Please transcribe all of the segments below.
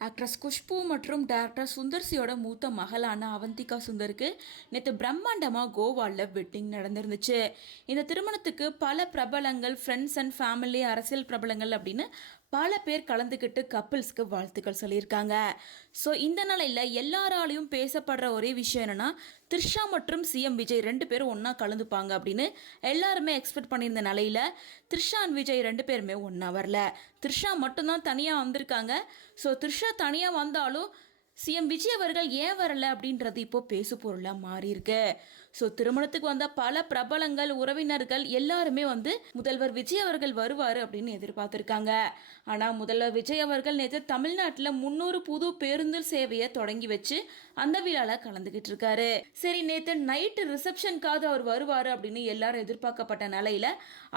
Actress Khushbu மற்றும் director சுந்தர்சியோட மூத்த மகளான அவந்திகா சுந்தருக்கு நேற்று பிரம்மாண்டமாக கோவாவில் வெட்டிங் நடந்திருந்துச்சு. இந்த திருமணத்துக்கு பல பிரபலங்கள், ஃப்ரெண்ட்ஸ் அண்ட் ஃபேமிலி, அரசியல் பிரபலங்கள் அப்படின்னு பல பேர் கலந்துக்கிட்டு கப்பிள்ஸ்க்கு வாழ்த்துக்கள் சொல்லியிருக்காங்க. ஸோ இந்த நிலையில் எல்லாராலையும் பேசப்படுற ஒரே விஷயம் என்னென்னா, த்ரிஷா மற்றும் சிஎம் விஜய் 2 பேரும் ஒன்றா கலந்துப்பாங்க அப்படின்னு எல்லாருமே எக்ஸ்பெக்ட் பண்ணியிருந்த நிலையில் த்ரிஷா அண்ட் விஜய் 2 பேருமே ஒன்றா வரல. த்ரிஷா மட்டும்தான் தனியாக வந்திருக்காங்க. ஸோ த்ரிஷா தனியாக வந்தாலும் சிஎம் விஜய் அவர்கள் ஏன் வரல அப்படின்றது இப்போ பேசு பொருளாக மாறியிருக்கு. ஸோ திருமணத்துக்கு வந்த பல பிரபலங்கள், உறவினர்கள் எல்லாருமே முதல்வர் விஜய் அவர்கள் வருவார் அப்படின்னு எதிர்பார்த்துருக்காங்க. ஆனால் முதல்வர் விஜய் அவர்கள் நேற்று தமிழ்நாட்டில் 300 புது பேருந்து சேவையை தொடங்கி வச்சு அந்த விழாவில் கலந்துக்கிட்டு இருக்காரு. சரி, நேற்று நைட்டு ரிசப்ஷனுக்காவது அவர் வருவார் அப்படின்னு எல்லாரும் எதிர்பார்க்கப்பட்ட நிலையில்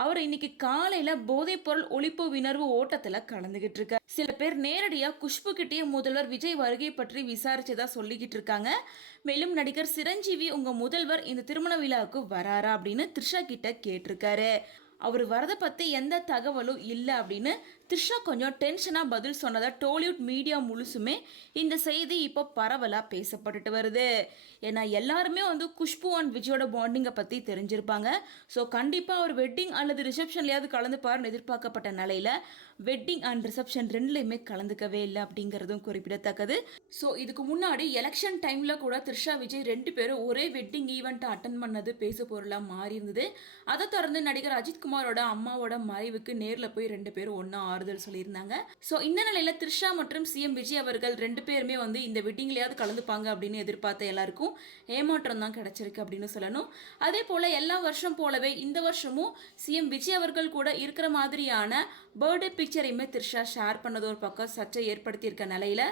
அவர் இன்னைக்கு காலையில் போதைப்பொருள் ஒழிப்பு விணர்வு ஓட்டத்தில் கலந்துக்கிட்டு இருக்காரு. சில பேர் நேரடியாக குஷ்பு கிட்டே முதல்வர் விஜய் வருகை பற்றி விசாரிச்சதா சொல்லிக்கிட்டு இருக்காங்க. மேலும் நடிகர் சிரஞ்சீவி உங்க முதல்வர் இந்த திருமண விழாவுக்கு வராரா அப்படின்னு த்ரிஷா கிட்ட கேட்டிருக்காரு. அவர் வரதை பற்றி எந்த தகவலும் இல்லை அப்படின்னு த்ரிஷா கொஞ்சம் டென்ஷனாக பதில் சொன்னதா டோலிவுட் மீடியா முழுசுமே இந்த செய்தி இப்போ பரவலாக பேசப்பட்டுட்டு வருது. ஏன்னா எல்லாருமே குஷ்பு அண்ட் விஜயோட பாண்டிங்கை பற்றி தெரிஞ்சிருப்பாங்க. ஸோ கண்டிப்பாக அவர் வெட்டிங் அல்லது ரிசப்ஷன்லையாவது கலந்துப்பார்னு எதிர்பார்க்கப்பட்ட நிலையில் வெட்டிங் அண்ட் ரிசப்ஷன் ரெண்டுலையுமே கலந்துக்கவே இல்லை அப்படிங்கிறதும் குறிப்பிடத்தக்கது. ஸோ இதுக்கு முன்னாடி எலெக்ஷன் டைமில் கூட த்ரிஷா விஜய் 2 பேரும் ஒரே வெட்டிங் ஈவெண்ட்டை அட்டன் பண்ணது பேசு பொருளாக மாறி இருந்தது. அதை தொடர்ந்து நடிகர் அஜித் குமாரோட அம்மாவோட மறைவுக்கு நேரில் போய் 2 பேரும் ஒன்றா ஆறுதல் சொல்லியிருந்தாங்க. ஸோ இந்த நிலையில த்ரிஷா மற்றும் சிஎம் விஜய் அவர்கள் 2 பேருமே இந்த வெட்டிங்லயாவது கலந்துப்பாங்க அப்படின்னு எதிர்பார்த்த எல்லாருக்கும் ஏமாற்றம் தான் கிடைச்சிருக்கு அப்படின்னு சொல்லணும். அதே போல எல்லா வருஷம் போலவே இந்த வருஷமும் சிஎம் விஜய் அவர்கள் கூட இருக்கிற மாதிரியான பர்த்டே பிக்சரையுமே த்ரிஷா ஷேர் பண்ணது ஒரு பக்கம் சர்ச்சை ஏற்படுத்தி இருக்க நிலையில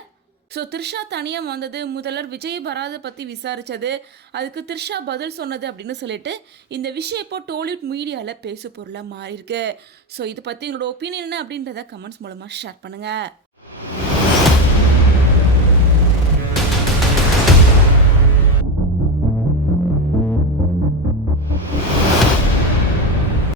ஸோ த்ரிஷா தனியாக வந்தது, முதல்வர் விஜய் வராத பற்றி விசாரித்தது, அதுக்கு த்ரிஷா பதில் சொன்னது அப்படின்னு சொல்லிட்டு இந்த விஷயம் இப்போ டோலிவுட் மீடியாவில் பேசு பொருளாக மாறியிருக்கு. ஸோ இதை பற்றி உங்களோட ஒப்பீனியன் என்ன அப்படின்றத கமெண்ட்ஸ் மூலமாக ஷேர் பண்ணுங்கள்.